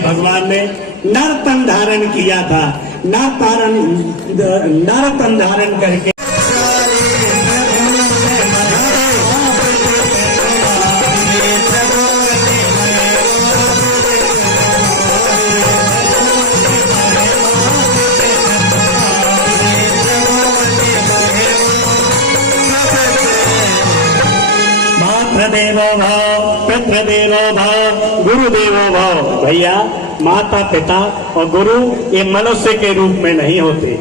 पहले भगवान ने नर तन धारण किया था। नर तन धारण करके देवो भव, पितृदेवो भव, गुरुदेवो भव। भैया, माता पिता और गुरु ये मनुष्य के रूप में नहीं होते,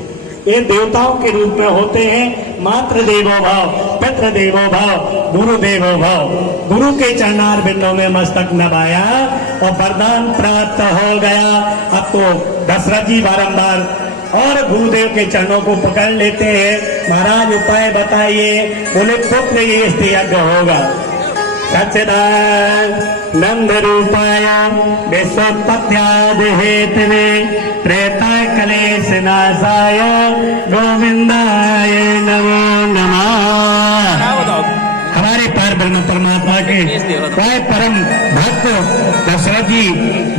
ये देवताओं के रूप में होते हैं। मातृदेवो भव, पितृदेवो भव, गुरुदेवो भव। गुरु के चरणार बिंदों में मस्तक नभाया और वरदान प्राप्त हो गया। अब तो दशरथ जी बारंबार और गुरुदेव के चरणों को पकड़ लेते हैं। महाराज उपाय बताइए। बोले पुत्र ये यज्ञ होगा। सच्चिदानंद रूपाय विश्वोत्पत्त्यादि हेतवे त्रेताय क्लेश नाशाय गोविंदाय नमो नमः। हमारे पार ब्रह्म परमात्मा के प्राय परम भक्त दशरथ जी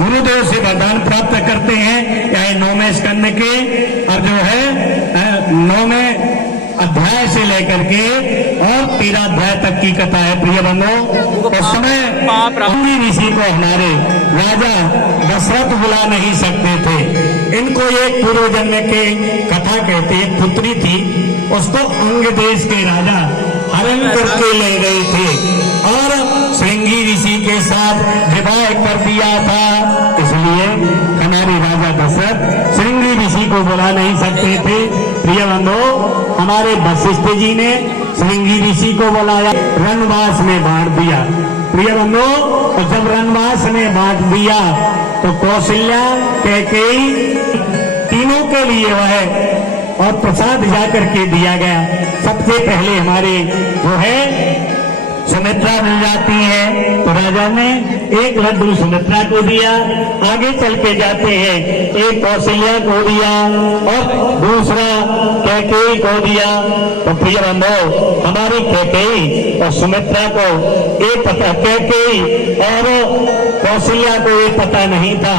गुरुदेव से वरदान प्राप्त करते हैं। या 9वें स्कंद के और जो है 9वें अध्याय से लेकर के और 13 अध्याय तक की कथा है। प्रिय बंधुओं, उस समय पूरी ऋषि को हमारे राजा दशरथ बुला नहीं सकते थे। इनको एक पूर्व जन्म के कथा कहते, एक पुत्री थी, उसको अंग देश के राजा हरण करके ले गए थे और श्रृंगी ऋषि के साथ विवाह कर दिया था। इसलिए हमारे राजा दशरथ श्रृंगी ऋषि को बुला नहीं सकते थे। प्रिय बंधुओं, हमारे वशिष्ठ जी ने श्रृंगी ऋषि को बुलाया, वनवास में बांट दिया। प्रिय बंधुओं, जब वनवास में बांट दिया तो कौशल्या, कैकेयी तीनों के लिए वह और प्रसाद जाकर के दिया गया। सबसे पहले हमारे जो है सुमित्रा मिल जाती है तो राजा ने एक लड्डू सुमित्रा को दिया। आगे चल के जाते हैं, एक कौशल्या को दिया और दूसरा कैकेयी को दिया। तो प्रिय बंधुओं, हमारी कैकेयी और सुमित्रा को ये पता, कैकेयी और कौशल्या को ये पता नहीं था।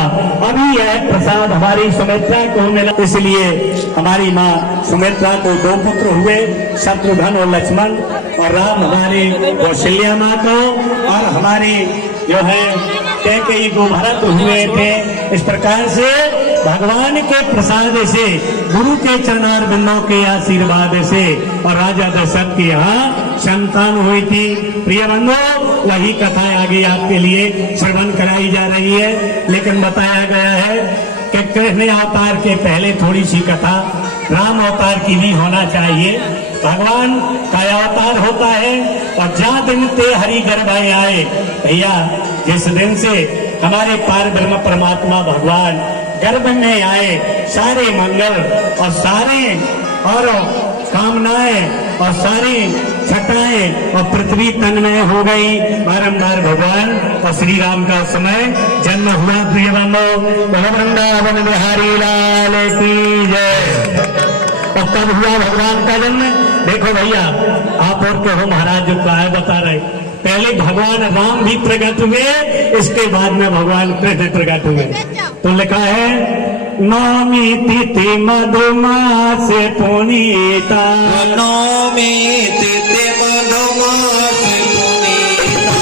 अभी यह प्रसाद हमारी सुमित्रा को मिला। इसलिए हमारी माँ सुमित्रा को 2 पुत्र हुए, शत्रुघ्न और लक्ष्मण, और राम हमारे कौशल्या माँ को और हमारी जो है कैकेयी को भरत हुए थे। इस प्रकार से भगवान के प्रसाद से, गुरु के चरणार बिंदों के आशीर्वाद से और राजा दशरथ के यहाँ संतान हुई थी। प्रिय बंधुओं, वही कथा आगे आपके लिए श्रवण कराई जा रही है। लेकिन बताया गया है कि कृष्ण अवतार के पहले थोड़ी सी कथा राम अवतार की भी होना चाहिए। भगवान का अवतार होता है और जा दिन ते हरि गर्भ आए। भैया, जिस दिन से हमारे पार ब्रह्म परमात्मा भगवान गर्भ में आए, सारे मंगल और सारे और कामनाएं और सारी छटाएं और पृथ्वी तन्मय हो गई। बारंबार भगवान और श्री राम का समय जन्म हुआ। प्रिय बंधुओं, वृंदावन बिहारी लाल की जय। और कब हुआ भगवान का जन्म? देखो भैया, आप और के हो महाराज जो क्या बता रहे, पहले भगवान राम भी प्रकट हुए, इसके बाद में भगवान कृष्ण प्रकट हुए। तो लिखा है, नौमी तिथि मधुमास पुनीता, नौमी तिथि मधुमास पुनीता,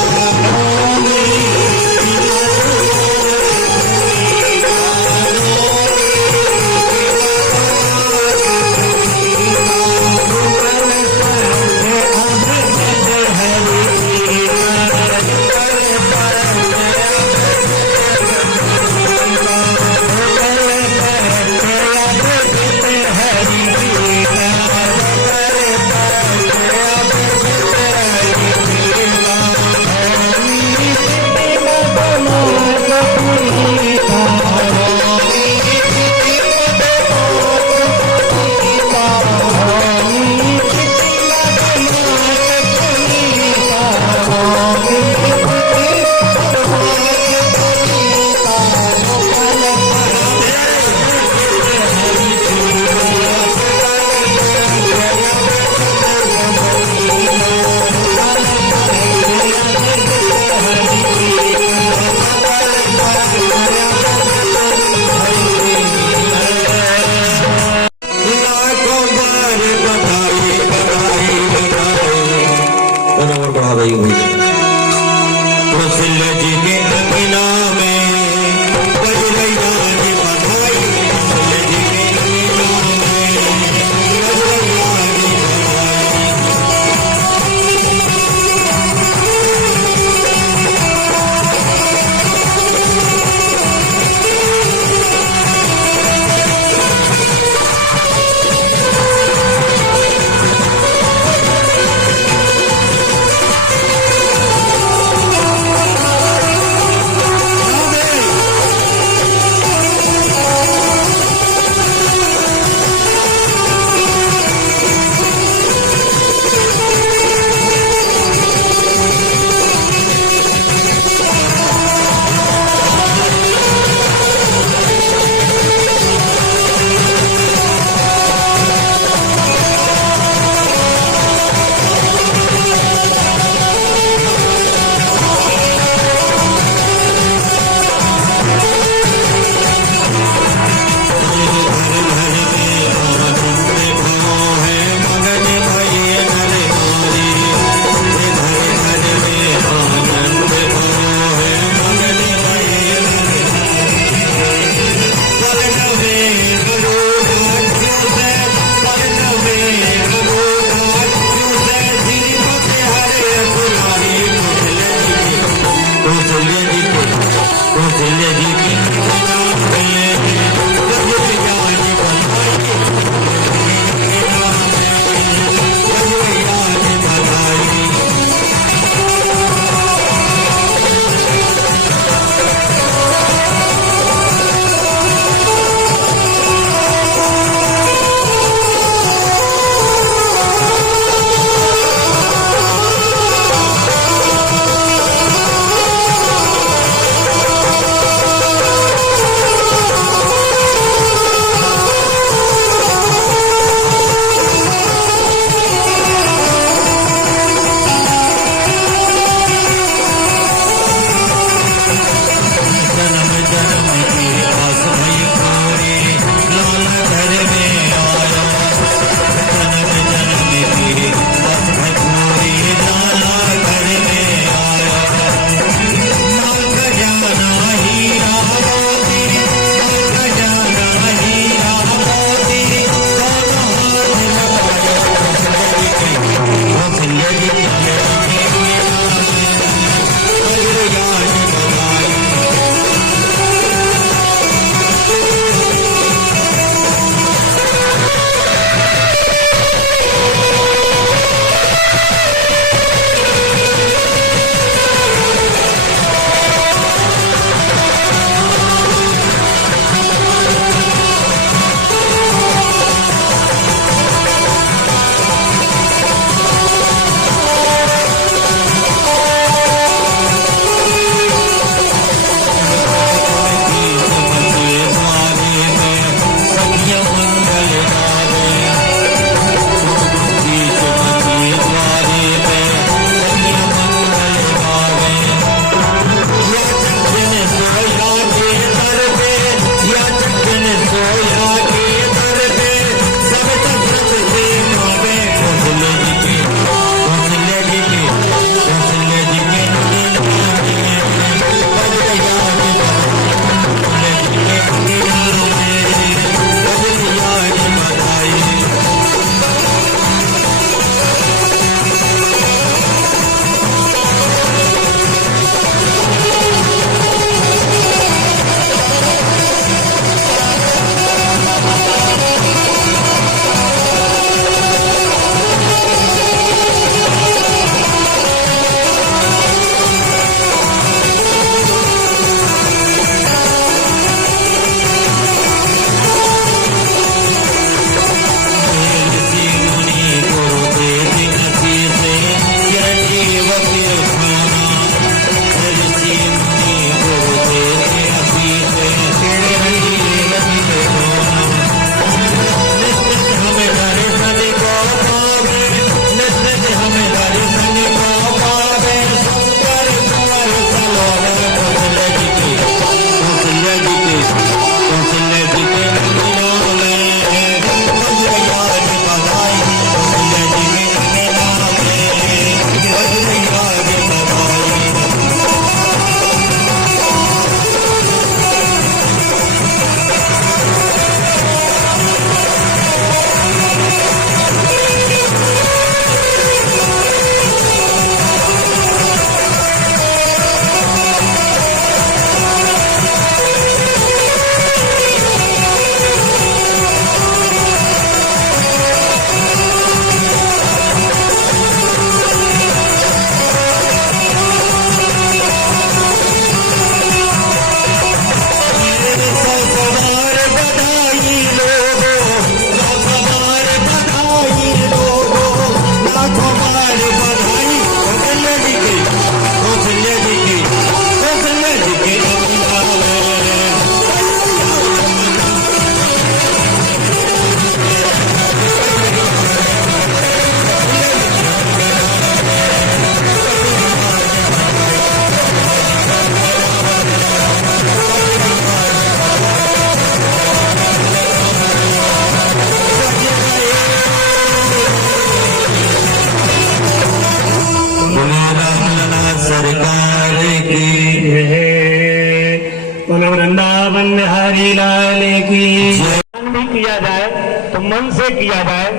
ये किया जाए,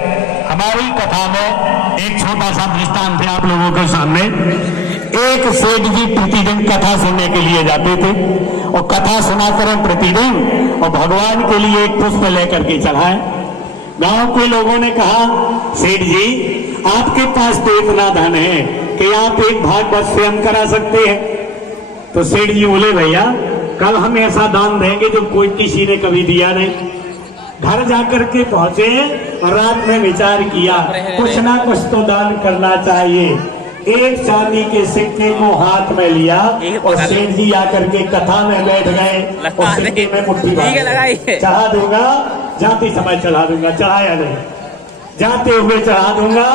हमारी कथा में एक छोटा सा दृष्टांत है आप लोगों के सामने। एक सेठ जी प्रतिदिन कथा सुनने के लिए जाते थे और कथा सुनाकर प्रतिदिन और भगवान के लिए एक पुष्प लेकर के चढ़ाए। गांव के लोगों ने कहा, सेठ जी आपके पास तो इतना धन है कि आप एक भागवत स्वयं करा सकते हैं। तो सेठ जी बोले, भैया कल हम ऐसा दान देंगे जो कोई किसी ने कभी दिया नहीं। घर जाकर के पहुंचे और रात में विचार किया, कुछ ना कुछ तो दान करना चाहिए। एक चांदी के सिक्के को हाथ में लिया और सेठ जी आकर के कथा में बैठ गए और सिक्के में मुट्ठी बांधी, चढ़ा दूंगा जाते समय चढ़ा दूंगा, चढ़ाया नहीं, जाते हुए चढ़ा दूंगा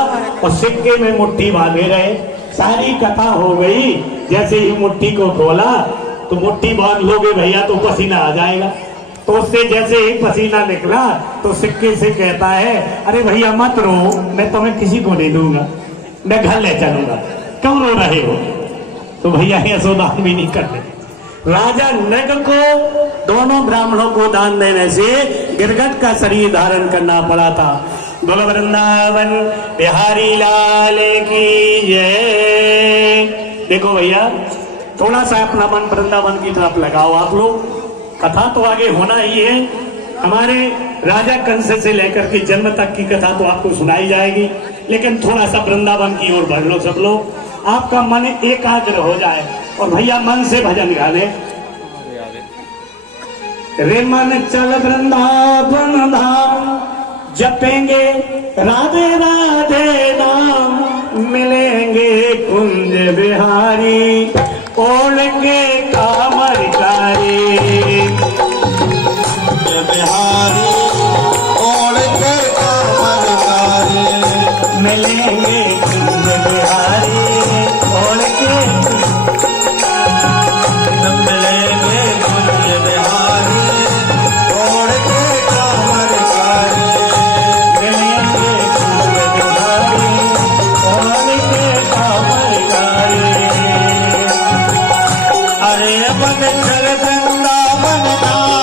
और सिक्के में मुट्ठी बांधे रहे। सारी कथा हो गई। जैसे ही मुट्ठी को खोला तो मुट्ठी बांध लोगे भैया तो पसीना आ जाएगा। तो उससे जैसे ही पसीना निकला तो सिक्के से कहता है, अरे भैया मत रो, मैं तुम्हें किसी को नहीं दूंगा, मैं घर ले चलूंगा, क्यों रो रहे हो? तो भैया यशोदा भी नहीं करते। राजा नग को दोनों ब्राह्मणों को दान देने से गिरगट का शरीर धारण करना पड़ा था। बोल वृंदावन बिहारी लाल की जय। देखो भैया थोड़ा सा अपना मन वृंदावन की तरफ लगाओ आप लोग। कथा तो आगे होना ही है। हमारे राजा कंस से लेकर के जन्म तक की कथा तो आपको सुनाई जाएगी, लेकिन थोड़ा सा वृंदावन की ओर बढ़ लो सब लोग, आपका मन एकाग्र हो जाए। और भैया मन से भजन गाने, रे मन चल वृंदावन धाम, जपेंगे राधे राधे नाम, मिलेंगे कुंज बिहारी, ओढ़ेंगे कामरकारी। बिहारी ओढ़ के कामरकारी, मिलेंगे कुंज बिहारी, ओढ़ के मिलेंगे कुंज बिहारी, ओढ़ के कामरकारी, मिलेंगे कुंज बिहारी, ओढ़ के कामरकारी। अरे मन चल वृंदावन धाम,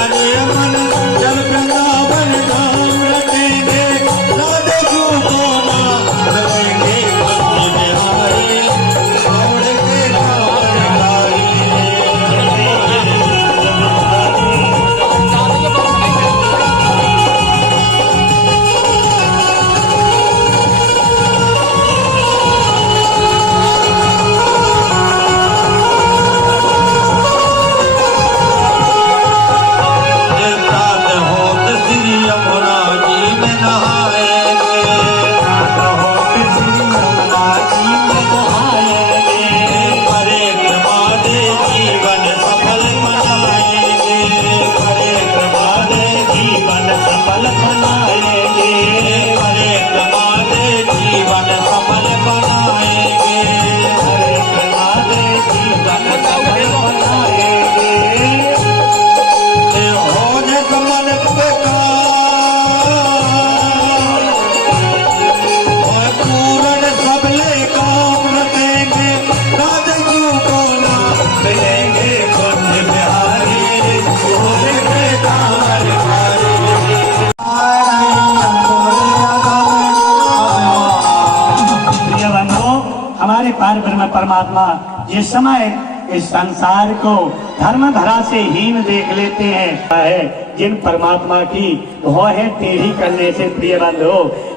अरे मन चल वृंदावन धाम, रखेंगे राधे को नाम, मिलेंगे कुंज बिहारी, ओढ़ के कामरकारी। परमात्मा जिस समय इस संसार को धर्म धरा से हीन देख लेते हैं, जिन परमात्मा की भौहें टेढ़ी करने से प्रिय बंधु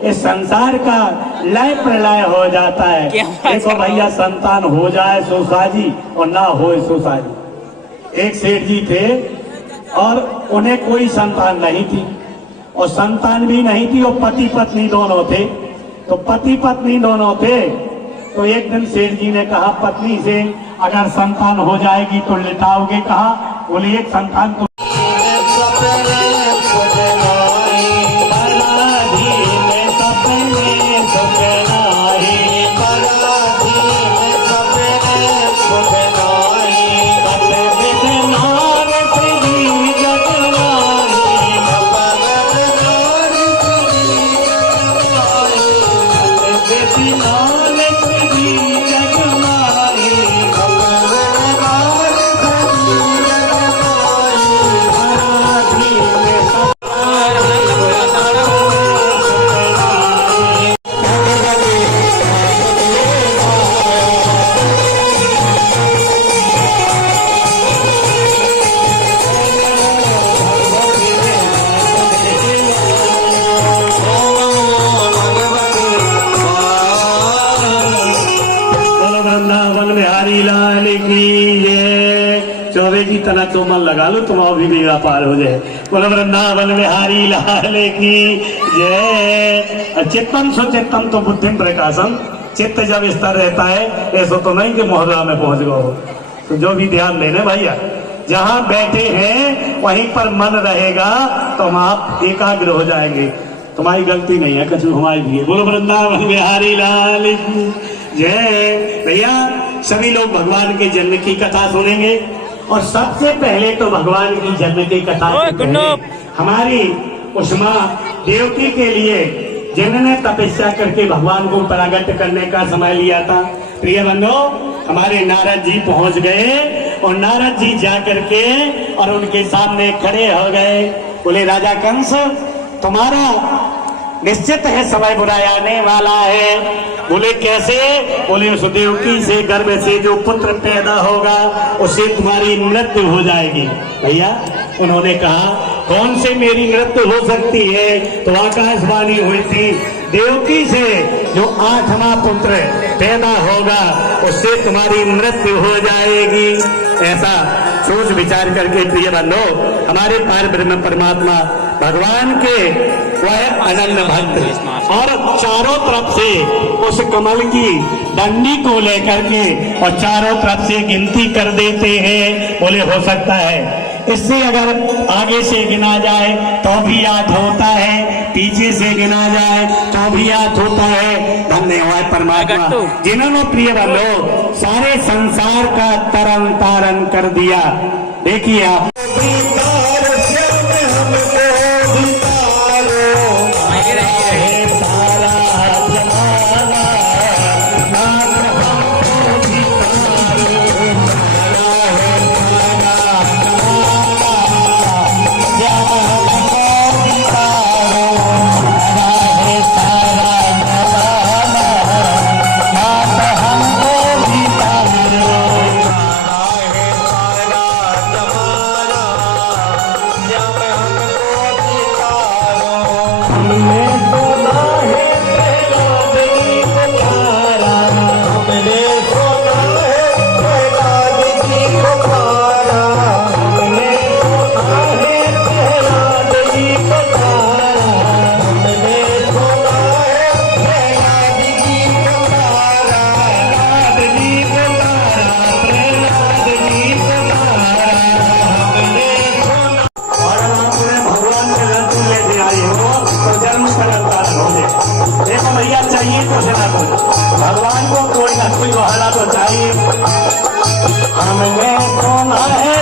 इस संसार का लय प्रलय हो जाता है। देखो भैया संतान हो जाए सो साजी और ना हो सो साजी। एक सेठ जी थे और उन्हें कोई संतान नहीं थी और संतान भी नहीं थी और पति पत्नी दोनों थे। तो पति पत्नी दोनों थे तो एक दिन सेठ जी ने कहा पत्नी से, अगर संतान हो जाएगी तो लिटाओगे? कहा, बोले एक संतान तो तना तो मन लगा लो, तुम भी बेड़ा पार हो जाए। बोलो वृंदावन बिहारी लाल की जय। चित्तम सुचित्तम तो बुद्धिम प्रकाशम, चित्त जब इस तरह रहता है ऐसा तो नहीं कि मोहल्ला में पहुंच गए। तो जो भी ध्यान देने भैया, जहां बैठे हैं वहीं पर मन रहेगा तो हम आप एकाग्र हो जाएंगे। तुम्हारी गलती नहीं है, कछु हमारी भी है। बोलो वृंदावन बिहारी लाल की जय। भैया सभी लोग भगवान के जन्म की कथा सुनेंगे और सबसे पहले तो भगवान की जन्म की कथा हमारी उष्मा देवकी के लिए, जिन्होंने तपस्या करके भगवान को प्रकट करने का समय लिया था। प्रिय बंधु, हमारे नारद जी पहुंच गए और नारद जी जाकर के और उनके सामने खड़े हो गए। बोले राजा कंस, तुम्हारा निश्चित है समय बुरा आने वाला है। बोले कैसे? बोले उस देवकी से गर्भ से जो पुत्र पैदा होगा उससे तुम्हारी मृत्यु हो जाएगी। भैया उन्होंने कहा कौन से मेरी मृत्यु हो सकती है? तो आकाशवाणी हुई थी देवकी से जो 8वां पुत्र पैदा होगा उससे तुम्हारी मृत्यु हो जाएगी। ऐसा सोच विचार करके प्रिय बंधो, हमारे पार ब्रह्म परमात्मा भगवान के वह अनन्य भक्त और चारों तरफ से उस कमल की डंडी को लेकर के और चारों तरफ से गिनती कर देते हैं। बोले हो सकता है इससे अगर आगे से गिना जाए तो भी 8 होता है, पीछे से गिना जाए तो भी 8 होता है। धन्यवाद परमात्मा जिन्होंने प्रिय बंधो सारे संसार का तरन तारण कर दिया। देखिए आप भगवान को कोई ना कोई बहाना तो चाहिए। हमने सुना है